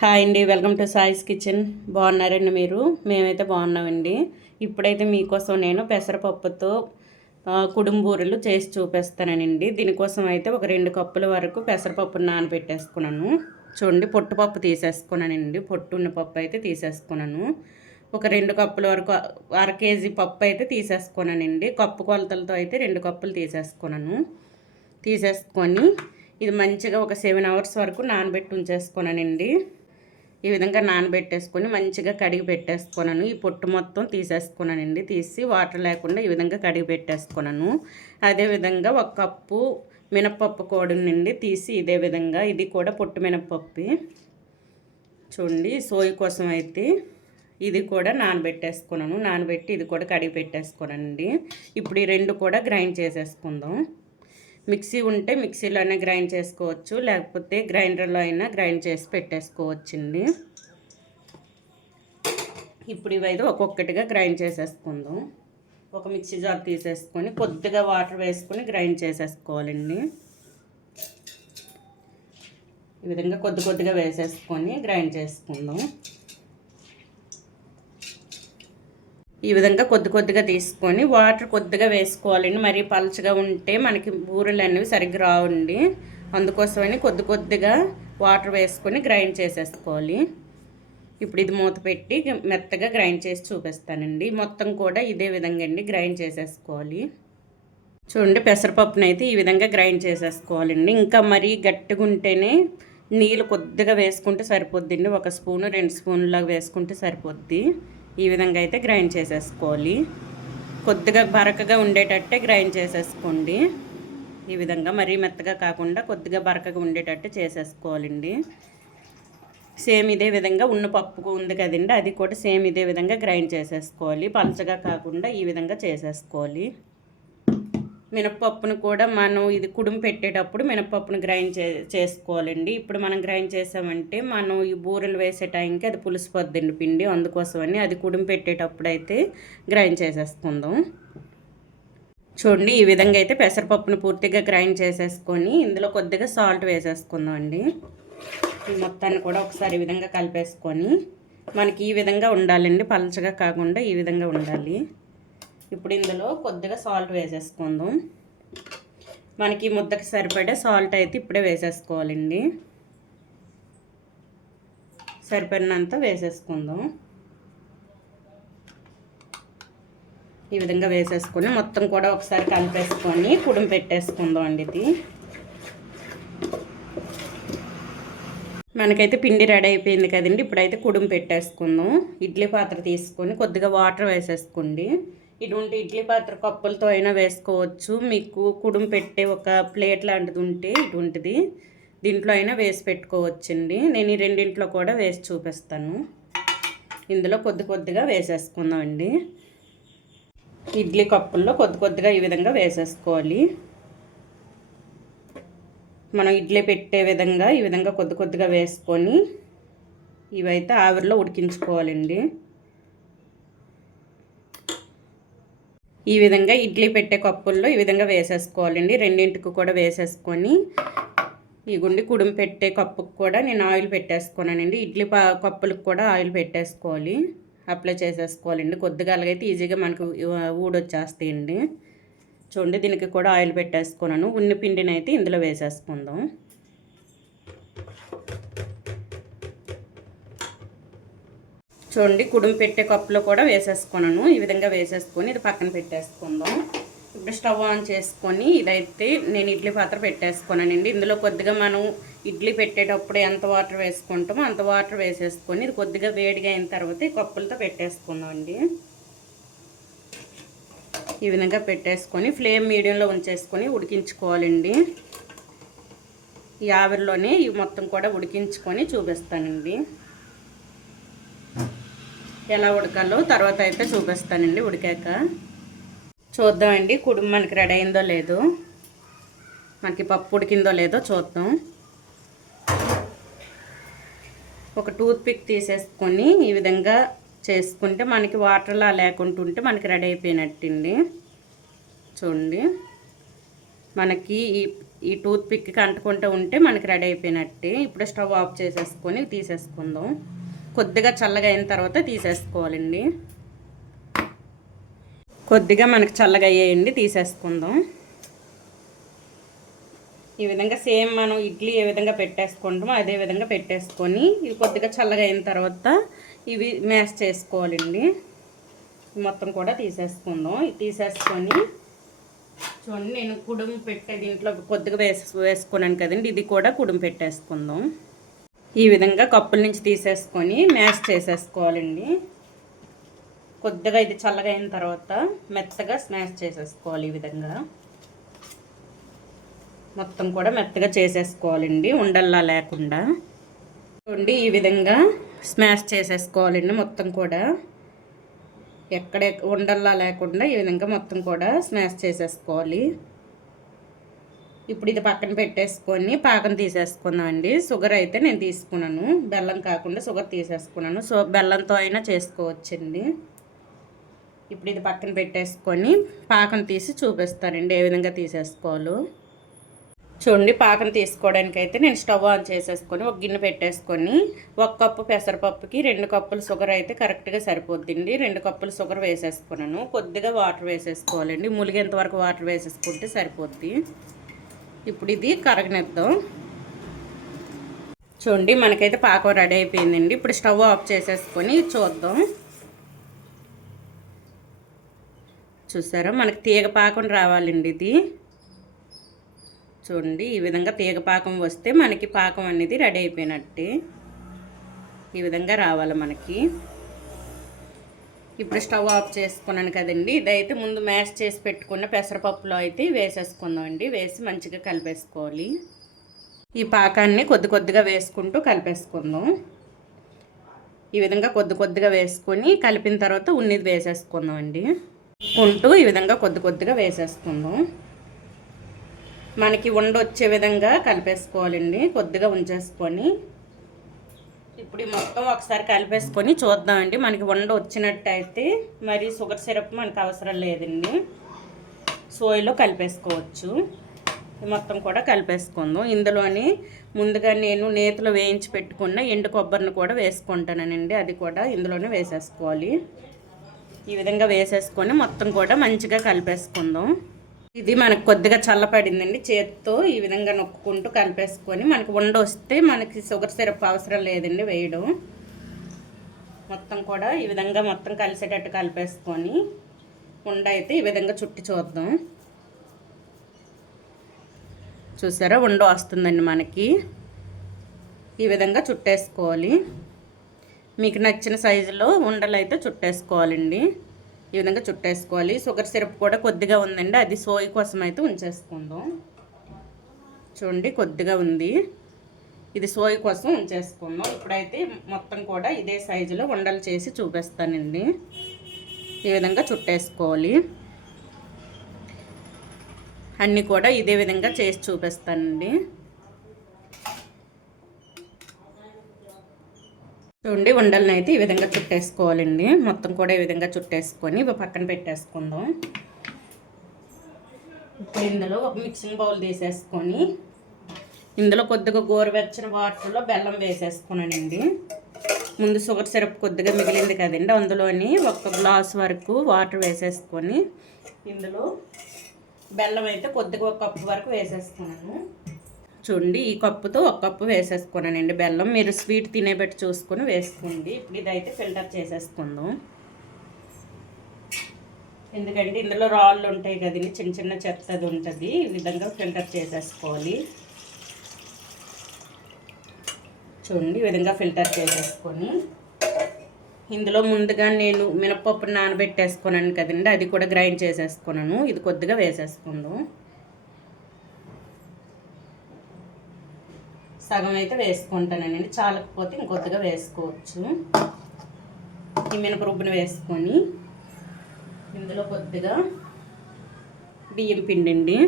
Hi అండి welcome to సాయిస్ kitchen. బాగున్నారండి మీరు? మేమైతే బాగున్నామండి. ఇప్పుడైతే మీకోసం నేను పెసరపప్పుతో కుడుంబూరలు చేసి చూపిస్తానండి దీనికోసం అయితే ఒక రెండు కప్పుల వరకు పెసరపప్పు నానబెట్టేసుకున్నాను. చూడండి పొట్టుపప్పు తీసేసుకున్నానండి. పొట్టు ఉన్న పప్పు అయితే తీసేసుకున్నాను. ఒక రెండు కప్పుల వరకు అర కేజీ పప్పు అయితే తీసేసుకున్నానండి. కప్పు కొలతలతో అయితే రెండు కప్పులు తీసేసుకున్నాను. తీసేసుకొని ఇది మంచిగా ఒక సెవెన్ అవర్స్ వరకు నానబెట్టి ఉంచేసుకున్నానండి. ఈ విధంగా నానబెట్టేసుకొని మంచిగా కడిగి పెట్టేసుకున్నాను ఈ పొట్టు మొత్తం తీసేసుకున్నానండి తీసి వాటర్ లేకుండా ఈ విధంగా కడిగి పెట్టేసుకున్నాను అదేవిధంగా ఒక కప్పు మినప్పప్పు నుండి తీసి ఇదే విధంగా ఇది కూడా పొట్టు మినప్పప్పు. చూడండి సోయి కోసం అయితే ఇది కూడా నానబెట్టేసుకున్నాను నానబెట్టి ఇది కూడా కడిగి పెట్టేసుకున్నానండి ఇప్పుడు ఈ రెండు కూడా గ్రైండ్ చేసేసుకుందాం. మిక్సీ ఉంటే మిక్సీలోనే గ్రైండ్ చేసుకోవచ్చు లేకపోతే గ్రైండర్లో అయినా గ్రైండ్ చేసి పెట్టేసుకోవచ్చండి. ఇప్పుడు ఇవైతే ఒక్కొక్కటిగా గ్రైండ్ చేసేసుకుందాం. ఒక మిక్సీ జార్ తీసేసుకొని కొద్దిగా వాటర్ వేసుకొని గ్రైండ్ చేసేసుకోవాలండి. ఈ విధంగా కొద్ది కొద్దిగా వేసేసుకొని గ్రైండ్ చేసుకుందాం. ఈ విధంగా కొద్ది కొద్దిగా తీసుకొని వాటర్ కొద్దిగా వేసుకోవాలండి. మరీ పలచగా ఉంటే మనకి బూరెలు అనేవి సరిగ్గా రావండి. అందుకోసమని కొద్ది కొద్దిగా వాటర్ వేసుకొని గ్రైండ్ చేసేసుకోవాలి. ఇప్పుడు ఇది మూత పెట్టి మెత్తగా గ్రైండ్ చేసి చూపిస్తానండి. మొత్తం కూడా ఇదే విధంగా అండి గ్రైండ్ చేసేసుకోవాలి. చూడండి పెసరపప్పునైతే అయితే ఈ విధంగా గ్రైండ్ చేసేసుకోవాలండి. ఇంకా మరీ గట్టిగా ఉంటేనే నీళ్ళు కొద్దిగా వేసుకుంటే సరిపోద్దండి. ఒక స్పూను రెండు స్పూన్లాగా వేసుకుంటే సరిపోద్ది. ఈ విధంగా అయితే గ్రైండ్ చేసేసుకోవాలి. కొద్దిగా బరకగా ఉండేటట్టే గ్రైండ్ చేసేసుకోండి. ఈ విధంగా మరీ మెత్తగా కాకుండా కొద్దిగా బరకగా ఉండేటట్టు చేసేసుకోవాలండి. సేమ్ ఇదే విధంగా ఉన్న పప్పు ఉంది కదండి అది కూడా సేమ్ ఇదే విధంగా గ్రైండ్ చేసేసుకోవాలి. పలచగా కాకుండా ఈ విధంగా చేసేసుకోవాలి. మినప్పప్పును కూడా మనం ఇది కుడుము పెట్టేటప్పుడు మినప్పప్పును గ్రైండ్ చే చేసుకోవాలండి. ఇప్పుడు మనం గ్రైండ్ చేసామంటే మనం ఈ బూరెలు వేసే టైంకి అది పులిసిపోద్దండి పిండి. అందుకోసమని అది కుడుము పెట్టేటప్పుడు అయితే గ్రైండ్ చేసేసుకుందాం. చూడండి ఈ విధంగా అయితే పెసరపప్పును పూర్తిగా గ్రైండ్ చేసేసుకొని ఇందులో కొద్దిగా సాల్ట్ వేసేసుకుందాం అండి మొత్తాన్ని కూడా ఒకసారి ఈ విధంగా కలిపేసుకొని మనకి ఈ విధంగా ఉండాలండి. పలచగా కాకుండా ఈ విధంగా ఉండాలి. ఇప్పుడు ఇందులో కొద్దిగా సాల్ట్ వేసేసుకుందాం. మనకి ముద్దకి సరిపడే సాల్ట్ అయితే ఇప్పుడే వేసేసుకోవాలండి. సరిపడినంత వేసేసుకుందాం. ఈ విధంగా వేసేసుకొని మొత్తం కూడా ఒకసారి కలిపేసుకొని కుడుం పెట్టేసుకుందాం అండి ఇది. మనకైతే పిండి రెడీ అయిపోయింది కదండి. ఇప్పుడైతే కుడుం పెట్టేసుకుందాం. ఇడ్లీ పాత్ర తీసుకొని కొద్దిగా వాటర్ వేసేసుకోండి. ఇటువంటి ఇడ్లీ పాత్ర కప్పులతో అయినా వేసుకోవచ్చు. మీకు కుడుం పెట్టే ఒక ప్లేట్ లాంటిది ఉంటే ఇటువంటిది దీంట్లో అయినా వేసి పెట్టుకోవచ్చండి. నేను ఈ రెండింట్లో కూడా వేసి చూపిస్తాను. ఇందులో కొద్ది కొద్దిగా వేసేసుకుందామండి. ఇడ్లీ కప్పుల్లో కొద్ది కొద్దిగా ఈ విధంగా వేసేసుకోవాలి. మనం ఇడ్లీ పెట్టే విధంగా ఈ విధంగా కొద్ది కొద్దిగా వేసుకొని ఇవైతే ఆవిరిలో ఉడికించుకోవాలండి. ఈ విధంగా ఇడ్లీ పెట్టే కప్పుల్లో ఈ విధంగా వేసేసుకోవాలండి. రెండింటికి కూడా వేసేసుకొని ఈ గుండి కుడుము పెట్టే కప్పుకు కూడా నేను ఆయిల్ పెట్టేసుకున్నానండి. ఇడ్లీ పా కప్పులకు కూడా ఆయిల్ పెట్టేసుకోవాలి. అప్లై చేసేసుకోవాలండి. కొద్దిగా అలాగైతే ఈజీగా మనకు ఊడొచ్చేస్తాయండి. చూడండి దీనికి కూడా ఆయిల్ పెట్టేసుకున్నాను. ఉన్ని పిండిని అయితే ఇందులో వేసేసుకుందాం. చూడండి కుడుము పెట్టే కప్పులో కూడా వేసేసుకున్నాను ఈ విధంగా వేసేసుకొని ఇది పక్కన పెట్టేసుకుందాం. ఇప్పుడు స్టవ్ ఆన్ చేసుకొని ఇదైతే నేను ఇడ్లీ పాత్ర పెట్టేసుకున్నానండి ఇందులో కొద్దిగా మనం ఇడ్లీ పెట్టేటప్పుడు ఎంత వాటర్ వేసుకుంటామో అంత వాటర్ వేసేసుకొని ఇది కొద్దిగా వేడిగా అయిన తర్వాత ఈ కప్పులతో పెట్టేసుకుందాం అండి ఈ విధంగా పెట్టేసుకొని ఫ్లేమ్ మీడియంలో ఉంచేసుకొని ఉడికించుకోవాలండి. ఈ ఆవిరిలోనే ఇవి మొత్తం కూడా ఉడికించుకొని చూపిస్తానండి. ఎలా ఉడకాలో తర్వాత అయితే చూపిస్తానండి ఉడికాక. చూద్దామండి కుడుము మనకి రెడీ అయిందో లేదో. మనకి పప్పు ఉడికిందో లేదో చూద్దాం. ఒక టూత్ పిక్ తీసేసుకొని ఈ విధంగా చేసుకుంటే మనకి వాటర్లా లేకుండా ఉంటే మనకి రెడీ అయిపోయినట్టండి. చూడండి. మనకి ఈ ఈ టూత్ పిక్కి అంటుకుంటూ ఉంటే మనకి రెడీ అయిపోయినట్టే. ఇప్పుడు స్టవ్ ఆఫ్ చేసేసుకొని తీసేసుకుందాం. కొద్దిగా చల్లగా అయిన తర్వాత తీసేసుకోవాలండి. కొద్దిగా మనకి చల్లగా అయ్యేయండి తీసేసుకుందాం. ఈ విధంగా సేమ్ మనం ఇడ్లీ ఏ విధంగా పెట్టేసుకుంటామో అదే విధంగా పెట్టేసుకొని ఇవి కొద్దిగా చల్లగా అయిన తర్వాత ఇవి మ్యాష్ చేసుకోవాలండి. మొత్తం కూడా తీసేసుకుందాం. తీసేసుకొని చూడండి నేను కుడుము పెట్టే దీంట్లో కొద్దిగా వేసు వేసుకున్నాను కదండి ఇది కూడా కుడుము పెట్టేసుకుందాం. ఈ విధంగా కప్పుల నుంచి తీసేసుకొని మ్యాష్ చేసేసుకోవాలండి. కొద్దిగా ఇది చల్లగా అయిన తర్వాత మెత్తగా స్మాష్ చేసేసుకోవాలి ఈ విధంగా. మొత్తం కూడా మెత్తగా చేసేసుకోవాలండి ఉండల్లా లేకుండా. చూడండి ఈ విధంగా స్మాష్ చేసేసుకోవాలండి మొత్తం కూడా. ఎక్కడ ఉండల్లా లేకుండా ఈ విధంగా మొత్తం కూడా స్మాష్ చేసేసుకోవాలి. ఇప్పుడు ఇది పక్కన పెట్టేసుకొని పాకం తీసేసుకుందామండి. షుగర్ అయితే నేను తీసుకున్నాను. బెల్లం కాకుండా షుగర్ తీసేసుకున్నాను. సో బెల్లంతో అయినా చేసుకోవచ్చండి. ఇప్పుడు ఇది పక్కన పెట్టేసుకొని పాకం తీసి చూపిస్తానండి. ఏ విధంగా తీసేసుకోవాలో. చూడండి పాకం తీసుకోవడానికి అయితే నేను స్టవ్ ఆన్ చేసేసుకొని ఒక గిన్నె పెట్టేసుకొని ఒక కప్పు పెసరపప్పుకి రెండు కప్పులు షుగర్ అయితే కరెక్ట్గా సరిపోద్దండి. రెండు కప్పులు షుగర్ వేసేసుకున్నాను. కొద్దిగా వాటర్ వేసేసుకోవాలండి. ములిగేంత వరకు వాటర్ వేసేసుకుంటే సరిపోద్ది. ఇప్పుడు ఇది కరగనిద్దాం. చూడండి మనకైతే పాకం రెడీ అయిపోయిందండి. ఇప్పుడు స్టవ్ ఆఫ్ చేసేసుకొని చూద్దాం. చూసారా మనకి తీగ పాకం రావాలండి ఇది. చూడండి ఈ విధంగా తీగ పాకం వస్తే మనకి పాకం అనేది రెడీ అయిపోయినట్టే. ఈ విధంగా రావాలి మనకి. ఇప్పుడు స్టవ్ ఆఫ్ చేసుకున్నాను కదండి. ఇదైతే ముందు మ్యాష్ చేసి పెట్టుకున్న పెసరపప్పులో అయితే వేసేసుకుందామండి. వేసి మంచిగా కలిపేసుకోవాలి. ఈ పాకాన్ని కొద్ది కొద్దిగా వేసుకుంటూ కలిపేసుకుందాం. ఈ విధంగా కొద్ది కొద్దిగా వేసుకొని కలిపిన తర్వాత ఉన్నిది వేసేసుకుందాం అండి ఉంటూ ఈ విధంగా కొద్ది కొద్దిగా వేసేసుకుందాం. మనకి ఉండొచ్చే విధంగా కలిపేసుకోవాలండి. కొద్దిగా ఉంచేసుకొని ఇప్పుడు మొత్తం ఒకసారి కలిపేసుకొని చూద్దామండి. మనకి వండ వచ్చినట్టయితే మరి షుగర్ సిరప్ మనకు అవసరం లేదండి. సోయిలో కలిపేసుకోవచ్చు. మొత్తం కూడా కలిపేసుకుందాం. ఇందులోని ముందుగా నేను నేతిలో వేయించి పెట్టుకున్న ఎండు కొబ్బరిని కూడా వేసుకుంటానండి. అది కూడా ఇందులోనే వేసేసుకోవాలి. ఈ విధంగా వేసేసుకొని మొత్తం కూడా మంచిగా కలిపేసుకుందాం. ఇది మనకు కొద్దిగా చల్లపడిందండి. చేతితో ఈ విధంగా నొక్కుంటూ కలిపేసుకొని మనకి ఉండ వస్తే మనకి షుగర్ సిరప్ అవసరం లేదండి వేయడం. మొత్తం కూడా ఈ విధంగా మొత్తం కలిసేటట్టు కలిపేసుకొని ఉండ అయితే ఈ విధంగా చుట్టి చూద్దాం. చూసారా? ఉండ వస్తుందండి మనకి. ఈ విధంగా చుట్టేసుకోవాలి. మీకు నచ్చిన సైజులో ఉండలు అయితే చుట్టేసుకోవాలండి. ఈ విధంగా చుట్టేసుకోవాలి. షుగర్ సిరప్ కూడా కొద్దిగా ఉందండి. అది సోయి కోసం అయితే ఉంచేసుకుందాం. చూడండి కొద్దిగా ఉంది. ఇది సోయి కోసం ఉంచేసుకుందాం. ఇప్పుడైతే మొత్తం కూడా ఇదే సైజులో ఉండలు చేసి చూపిస్తానండి. ఈ విధంగా చుట్టేసుకోవాలి. అన్నీ కూడా ఇదే విధంగా చేసి చూపిస్తానండి. చూడండి ఉండలని అయితే ఈ విధంగా చుట్టేసుకోవాలండి. మొత్తం కూడా ఈ విధంగా చుట్టేసుకొని పక్కన పెట్టేసుకుందాం. ఇప్పుడు ఇందులో ఒక మిక్సింగ్ బౌల్ తీసేసుకొని ఇందులో కొద్దిగా గోరువెచ్చని వాటర్లో బెల్లం వేసేసుకున్నానండి. ముందు షుగర్ సిరప్ కొద్దిగా మిగిలింది కదండి. అందులోని ఒక గ్లాస్ వరకు వాటర్ వేసేసుకొని ఇందులో బెల్లం అయితే కొద్దిగా ఒక కప్పు వరకు వేసేసుకున్నాను చూడండి ఈ కప్పుతో ఒక కప్పు వేసేసుకున్నానండి. బెల్లం మీరు స్వీట్ తినేబెట్టి చూసుకొని వేసుకోండి. ఇప్పుడు ఇదైతే ఫిల్టర్ చేసేసుకుందాం. ఎందుకంటే ఇందులో రాళ్ళు ఉంటాయి కదండి చిన్న చిన్న చెత్త అది ఉంటుంది. ఈ విధంగా ఫిల్టర్ చేసేసుకోవాలి. చూడండి ఈ విధంగా ఫిల్టర్ చేసేసుకొని. ఇందులో ముందుగా నేను మినపప్పు నానబెట్టేసుకున్నాను కదండి అది కూడా గ్రైండ్ చేసేసుకున్నాను. ఇది కొద్దిగా వేసేసుకుందాం. సగం అయితే వేసుకుంటానండి. చాలకపోతే ఇంకొద్దిగా వేసుకోవచ్చు. ఈ మినపరుబ్బును వేసుకొని ఇందులో కొద్దిగా బియ్యం పిండి అండి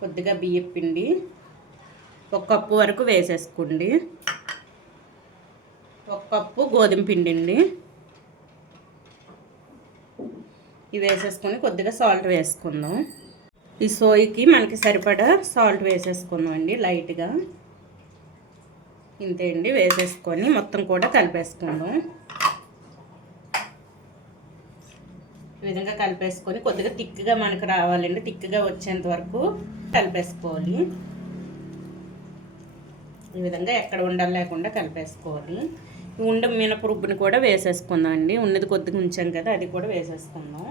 కొద్దిగా బియ్యం పిండి ఒక కప్పు వరకు వేసేసుకోండి. ఒక కప్పు గోధుమ పిండి అండి ఇవి వేసేసుకొని కొద్దిగా సాల్ట్ వేసుకుందాం. ఈ సోయికి మనకి సరిపడా సాల్ట్ వేసేసుకుందామండి లైట్గా. ఇంతే అండి వేసేసుకొని మొత్తం కూడా కలిపేసుకుందాం. ఈ విధంగా కలిపేసుకొని కొద్దిగా తిక్గా మనకు రావాలండి తిక్కుగా వచ్చేంత వరకు కలిపేసుకోవాలి. ఈ విధంగా ఎక్కడ ఉండాలి లేకుండా కలిపేసుకోవాలి. ఉండ మినప రుబ్బుని కూడా వేసేసుకుందాం అండి ఉన్నది కొద్దిగా ఉంచాం కదా అది కూడా వేసేసుకుందాం.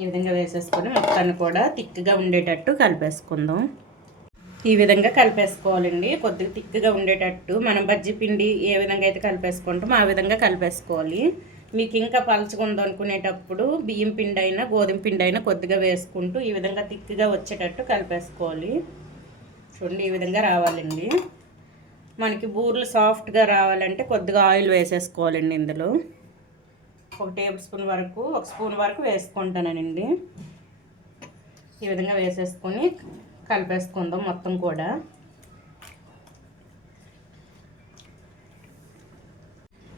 ఈ విధంగా వేసేసుకొని మొత్తాన్ని కూడా తిక్కుగా ఉండేటట్టు కలిపేసుకుందాం. ఈ విధంగా కలిపేసుకోవాలండి. కొద్దిగా తిక్కుగా ఉండేటట్టు మనం బజ్జీ పిండి ఏ విధంగా అయితే కలిపేసుకుంటామో ఆ విధంగా కలిపేసుకోవాలి. మీకు ఇంకా పలచకుందో అనుకునేటప్పుడు బియ్యం పిండి అయినా గోధుమ పిండి అయినా కొద్దిగా వేసుకుంటూ ఈ విధంగా తిక్కుగా వచ్చేటట్టు కలిపేసుకోవాలి. చూడండి ఈ విధంగా రావాలండి. మనకి బూర్లు సాఫ్ట్గా రావాలంటే కొద్దిగా ఆయిల్ వేసేసుకోవాలండి ఇందులో. ఒక టేబుల్ స్పూన్ వరకు ఒక స్పూన్ వరకు వేసుకుంటానండి. ఈ విధంగా వేసేసుకొని కలిపేసుకుందాం మొత్తం కూడా.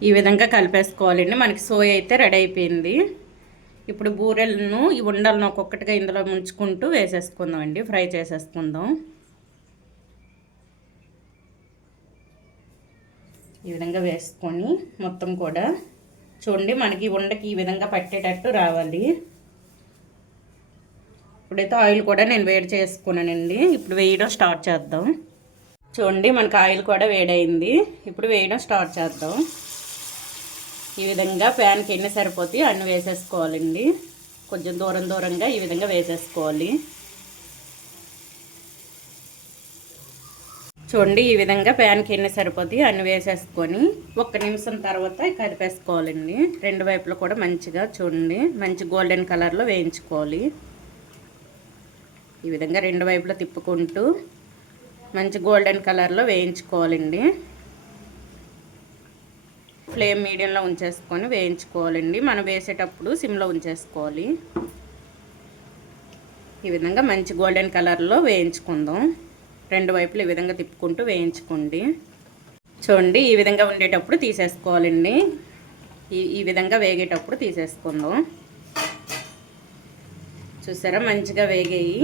ఈ విధంగా కలిపేసుకోవాలండి. మనకి సోయ అయితే రెడీ అయిపోయింది. ఇప్పుడు బూరెలను ఈ ఉండలను ఒక్కొక్కటిగా ఇందులో ముంచుకుంటూ వేసేసుకుందాం అండి ఫ్రై చేసేసుకుందాం. ఈ విధంగా వేసుకొని మొత్తం కూడా చూడండి మనకి ఉండకి ఈ విధంగా పట్టేటట్టు రావాలి. ఇప్పుడైతే ఆయిల్ కూడా నేను వేడి చేసుకున్నానండి. ఇప్పుడు వేయడం స్టార్ట్ చేద్దాం. చూడండి మనకి ఆయిల్ కూడా వేడైంది. ఇప్పుడు వేయడం స్టార్ట్ చేద్దాం. ఈ విధంగా ప్యాన్కి ఎన్ని సరిపోతాయి అన్ని వేసేసుకోవాలండి. కొంచెం దూరం దూరంగా ఈ విధంగా వేసేసుకోవాలి. చూడండి ఈ విధంగా ప్యాన్కి ఎన్ని సరిపోతాయి అన్ని వేసేసుకొని ఒక్క నిమిషం తర్వాత కలిపేసుకోవాలండి రెండు వైపులు కూడా మంచిగా చూడండి మంచి గోల్డెన్ కలర్లో వేయించుకోవాలి. ఈ విధంగా రెండు వైపులా తిప్పుకుంటూ మంచి గోల్డెన్ కలర్లో వేయించుకోవాలండి. ఫ్లేమ్ మీడియంలో ఉంచేసుకొని వేయించుకోవాలండి. మనం వేసేటప్పుడు సిమ్లో ఉంచేసుకోవాలి. ఈ విధంగా మంచి గోల్డెన్ కలర్లో వేయించుకుందాం. రెండు వైపులు ఈ విధంగా తిప్పుకుంటూ వేయించుకోండి. చూడండి ఈ విధంగా ఉండేటప్పుడు తీసేసుకోవాలండి. ఈ ఈ విధంగా వేగేటప్పుడు తీసేసుకుందాం. చూసారా మంచిగా వేగాయి.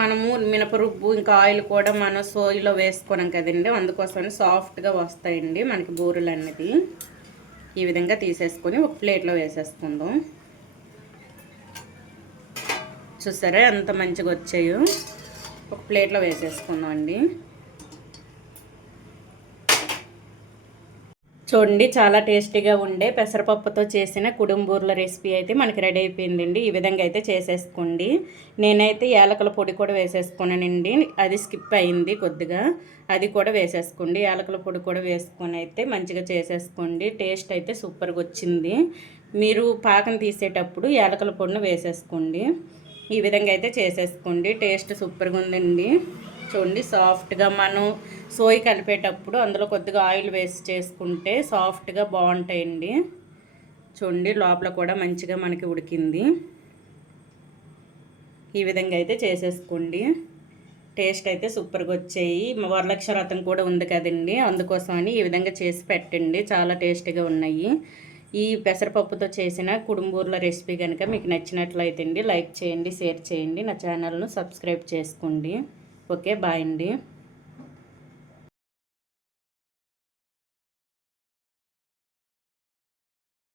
మనము మినపరుబ్బు ఇంకా ఆయిల్ కూడా మనం సోయిలో వేసుకున్నాం కదండి. అందుకోసం సాఫ్ట్గా వస్తాయండి మనకి బూరెలు అన్నది ఈ విధంగా తీసేసుకొని ఒక ప్లేట్లో వేసేసుకుందాం. చూసారా? ఎంత మంచిగా వచ్చాయో ఒక ప్లేట్లో వేసేసుకుందాం అండి చూడండి చాలా టేస్టీగా ఉండే పెసరపప్పుతో చేసిన కుడుంబూర్ల రెసిపీ అయితే మనకి రెడీ అయిపోయిందండి. ఈ విధంగా అయితే చేసేసుకోండి. నేనైతే యాలకల పొడి కూడా వేసేసుకున్నానండి. అది స్కిప్ అయింది కొద్దిగా. అది కూడా వేసేసుకోండి. యాలకల పొడి కూడా వేసుకొని అయితే మంచిగా చేసేసుకోండి. టేస్ట్ అయితే సూపర్గా వచ్చింది. మీరు పాకం తీసేటప్పుడు యాలకల పొడిని వేసేసుకోండి. ఈ విధంగా అయితే చేసేసుకోండి. టేస్ట్ సూపర్గా ఉందండి. చూడండి సాఫ్ట్గా మనం సోయి కలిపేటప్పుడు అందులో కొద్దిగా ఆయిల్ వేస్ట్ చేసుకుంటే సాఫ్ట్గా బాగుంటాయండి. చూడండి లోపల కూడా మంచిగా మనకి ఉడికింది. ఈ విధంగా అయితే చేసేసుకోండి. టేస్ట్ అయితే సూపర్గా వచ్చాయి. వరలక్ష రథం కూడా ఉంది కదండి. అందుకోసమని ఈ విధంగా చేసి పెట్టండి. చాలా టేస్టీగా ఉన్నాయి. ఈ పెసరపప్పుతో చేసిన కుడుంబూర్ల రెసిపీ కనుక మీకు నచ్చినట్లయితే అండి లైక్ చేయండి షేర్ చేయండి నా ఛానల్ను సబ్స్క్రైబ్ చేసుకోండి. ఓకే బాయ్ అండి.